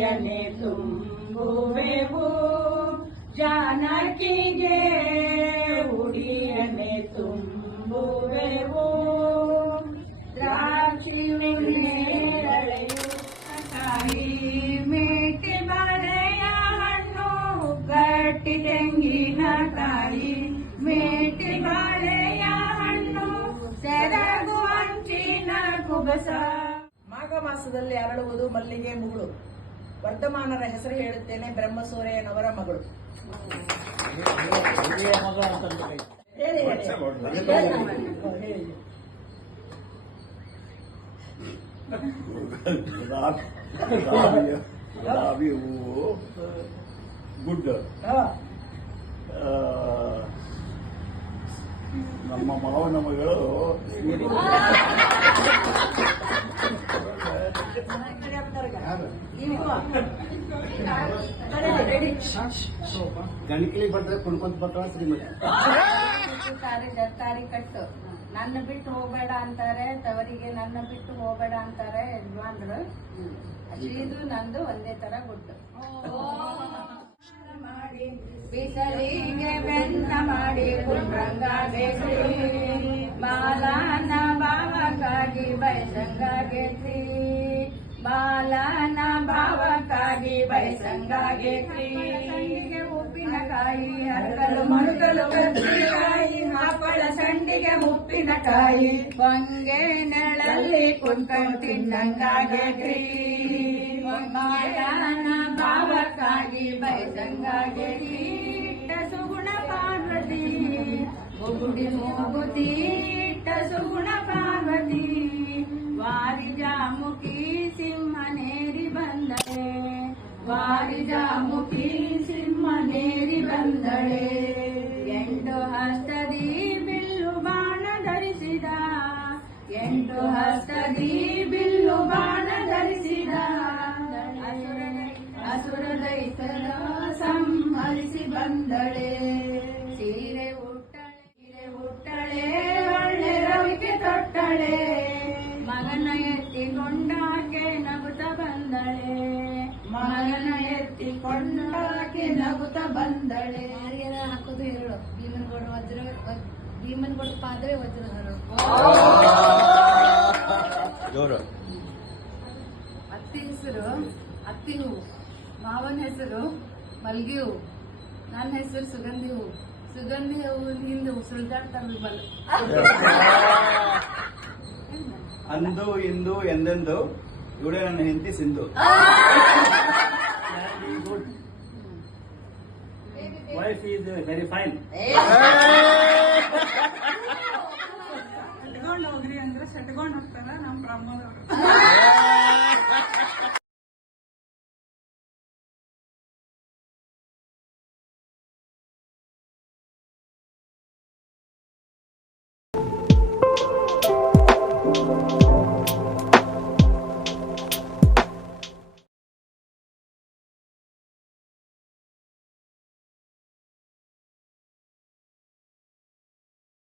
ಯನೆ ತುಂಬುವೆವು ಜಾನಕಿಗೆ ಉಡಿಯನೆ ತುಂಬುವೆವು ದ್ರಾಕ್ಷಿ ತಾಯಿ ಮೇಟಿ ಬಳೆಯ ಹಣ್ಣು ಗಟ್ಟಿ ತೆಂಗಿನ ಕಾಯಿ ಮೇಟಿ ಬಾಳೆಯ ಹಣ್ಣು ಸೆರಗು ಹಂಚಿನ ಕುಬಸ. ಮಾಘ ಮಾಸದಲ್ಲಿ ಅರಳುವುದು ಮಲ್ಲಿಗೆ ಮುಗುಳು. ವರ್ಧಮಾನರ ಹೆಸರು ಹೇಳುತ್ತೇನೆ, ಬ್ರಹ್ಮಸೂರೆಯನವರ ಮಗಳು. ಹೇಳಿ ಗುಲಾಬಿ ಹೂವು ಗುಡ್. ನಮ್ಮ ಮಾವನ ಮಗಳು ಗಣಕಿಲಿ ಬಂದ್ರೆ ಕುಣ್ಕೊಂತ ಬರ್ತಾಳ ಶ್ರೀಮತಿ. ಜರ್ತಾರಿ ಕಟ್ಟು ನನ್ನ ಬಿಟ್ಟು ಹೋಗ್ಬೇಡ ಅಂತಾರೆ, ತವರಿಗೆ ನನ್ನ ಬಿಟ್ಟು ಹೋಗ್ಬೇಡ ಅಂತಾರೆ ಯಜಮಾನ್ರು. ಇದು ನಂದು ಒಂದೇ ತರ ಗುಟ್ಟು. ಬಿಸಲಿಗೆ ಬೆನ್ನ ಮಾಡಿ ಕುಂಡ್ರಂಗ ಬಾಲನ ಭಾವಕ್ಕಾಗಿ ಬಯಸಂಗಾಗೇತ್ರಿ, ಬಾಲನ ಭಾವಕ್ಕಾಗಿ ಬಯಸಂಗಾಗೇತ್ರಿ. ಉಪ್ಪಿನಕಾಯಿ ಹರಕಲು ಮರುಕಲು ಕತ್ತಿಕಾಯಿ ಮಕ್ಕಳ ಸಂಡಿಗೆ ಉಪ್ಪಿನಕಾಯಿ ಹೊಂಗೆ ನೆಳಲ್ಲಿ ಕುಂತ್ಕೊಂಡು ತಿನ್ನಂಗಾಗೇತ್ರಿ. ಬಾಲನ ಭಾವಕ್ಕಾಗಿ ಬಯಸಂಗಾಗೇತ್ರಿ. ಸುಗುಣ ಪಾರ್ವತಿ ಗುಡಿ ಮೂಗುತಿ ಸುಗುಣ ಪಾರ್ವತಿ ವಾರಿಜಾಮುಖಿ ಸಿಂಹನೇರಿ ಬಂದಳೆ, ವಾರಿಜಾಮುಖಿ ಸಿಂಹನೇರಿ ಬಂದಳೆ. ಎಂಟು ಹಸ್ತದಿ ಬಿಲ್ಲು ಬಾಣ ಧರಿಸಿದ, ಎಂಟು ಹಸ್ತದಿ ಬಿಲ್ಲು ಬಾಣ ಧರಿಸಿದ. ಅಸುರ ದೈತರ ಸಂಹರಿಸಿ ಬಂದಳೆ. ಸೀರೆ ಉಟ್ಟಳೆ ಒಳ್ಳೆ ರವಿಕೆ ತೊಟ್ಟಳೆ, ಮಗನ ಎತ್ತಿಕೊಂಡಾಕೆ ನಗುತ್ತ ಬಂದಳೆ, ಮಗನ ಎತ್ತಿಕೊಂಡಾಕೆ ನಗುತ್ತ ಬಂದಳೆ. ಮಾರಿಯರ ಹಾಕೋದು ಎರಡು, ಭೀಮನಗೌಡ ವಜ್ರ, ಭೀಮನಗೌಡ ಪಾದ್ರೆ ವಜ್ರಧರ. ಅತ್ತಿ ಹೆಸರು ಅತ್ತಿ ಹೂವು, ಮಾವನ ಹೆಸರು ಮಲ್ಗಿ ಹೂವು, ನನ್ನ ಹೆಸರು ಸುಗಂಧಿ ಹೂವು. ಸುಗಂಧಿ ಹೂವು ಹಿಂದೆ ಸುಳಿದಾಡ್ತಾರೆ ಬಲ್. ಅಂದು ಇಂದು ಎಂದೆಂದು ಇವಳೇ ನನ್ನ ಹೆಂಡತಿ Sindhu. Wife is very fine. ಸೆಟ್ಕೊಂಡು ಹೋಗ್ರಿ ಅಂದ್ರೆ ಸೆಟ್ಕೊಂಡು ಹೋಗ್ತಾರ ನಮ್ಮ ಬ್ರಹ್ಮದವರು.